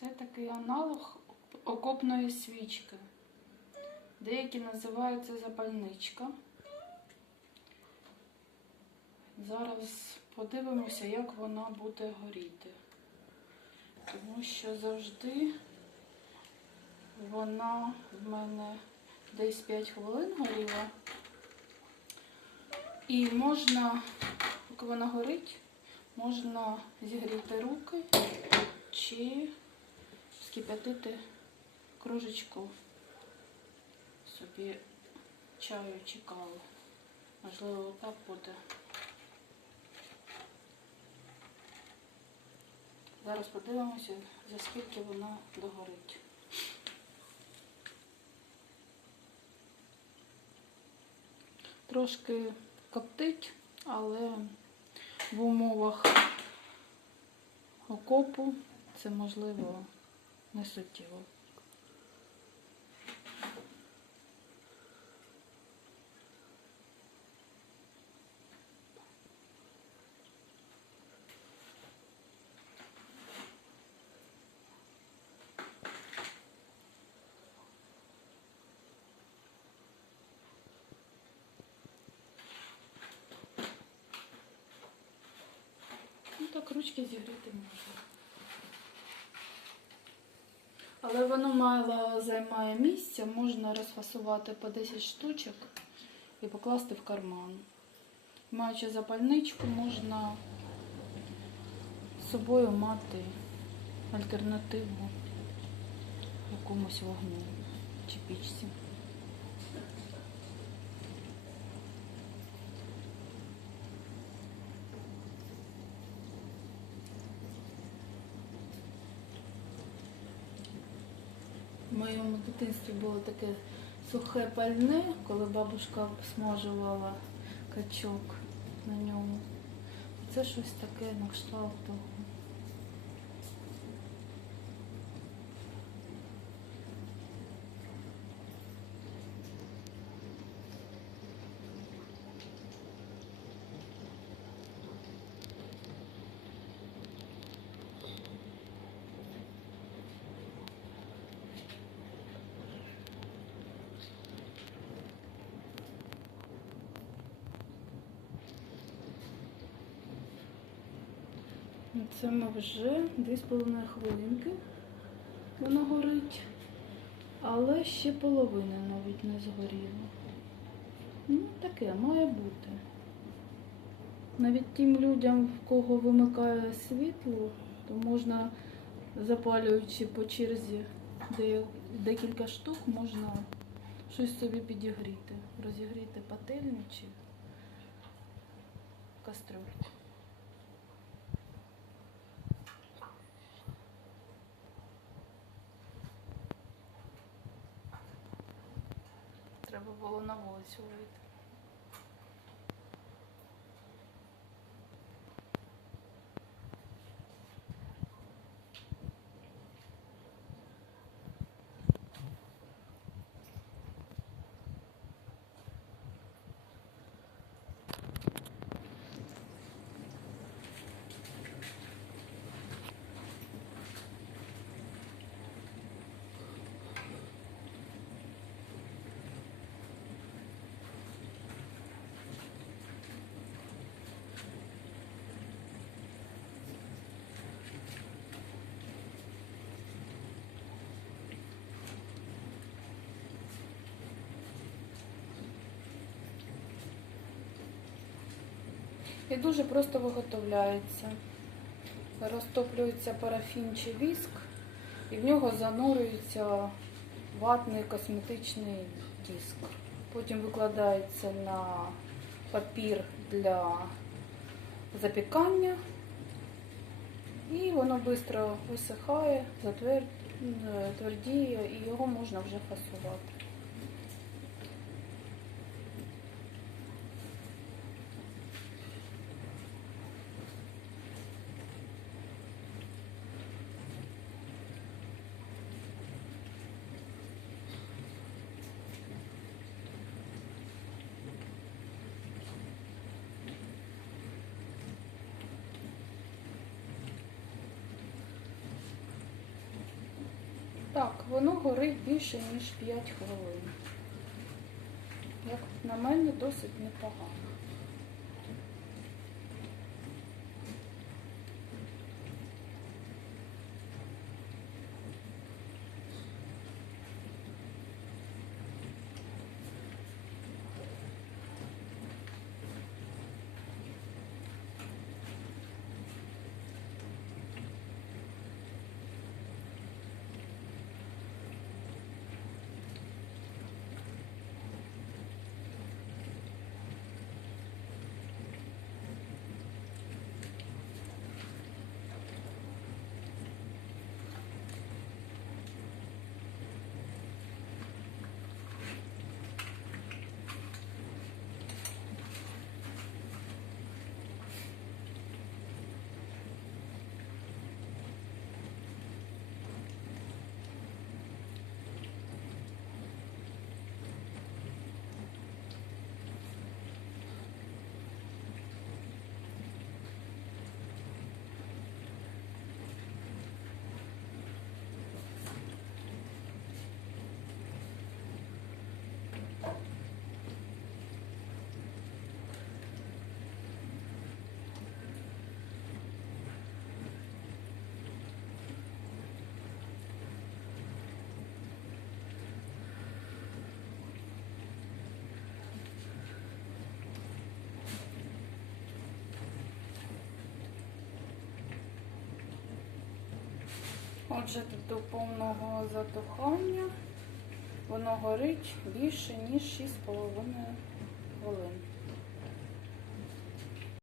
Це такий аналог окопної свічки. Деякі називають це запальничка. Зараз подивимося, як вона буде горіти. Тому що завжди вона в мене десь 5 хвилин горіла. І можна, поки вона горить, можна зігріти руки чи скип'ятити кружечку собі чаю чи каву. Можливо, так буде. Зараз подивимося, за скільки вона догорить. Трошки коптить, але в умовах окопу це можливо не суттєво. Ну так ручки зігріти можна. Але воно мало займає місця, можна розфасувати по 10 штучок і покласти в карман. Маючи запальничку, можна з собою мати альтернативу якомусь вогню чи пічці. В моєму дитинстві було таке сухе пальне, коли бабушка смажувала качок на ньому. Це щось таке на кшталт того. Це ми вже 2,5 хвилинки. Воно горить. Але ще половина навіть не згоріла. Ну, таке має бути. Навіть тим людям, в кого вимикає світло, то можна, запалюючи по черзі декілька штук, можна щось собі підігріти. Розігріти пательню чи кастрюльку. Треба було на вулицю вийти. І дуже просто виготовляється. Розтоплюється парафін чи віск, і в нього занурюється ватний косметичний диск. Потім викладається на папір для запікання, і воно швидко висихає, затвер- е, і його можна вже фасувати. Так, воно горить більше, ніж 5 хвилин. Як на мене, досить непогано. Отже, до повного затухання воно горить більше, ніж 6,5 хвилин.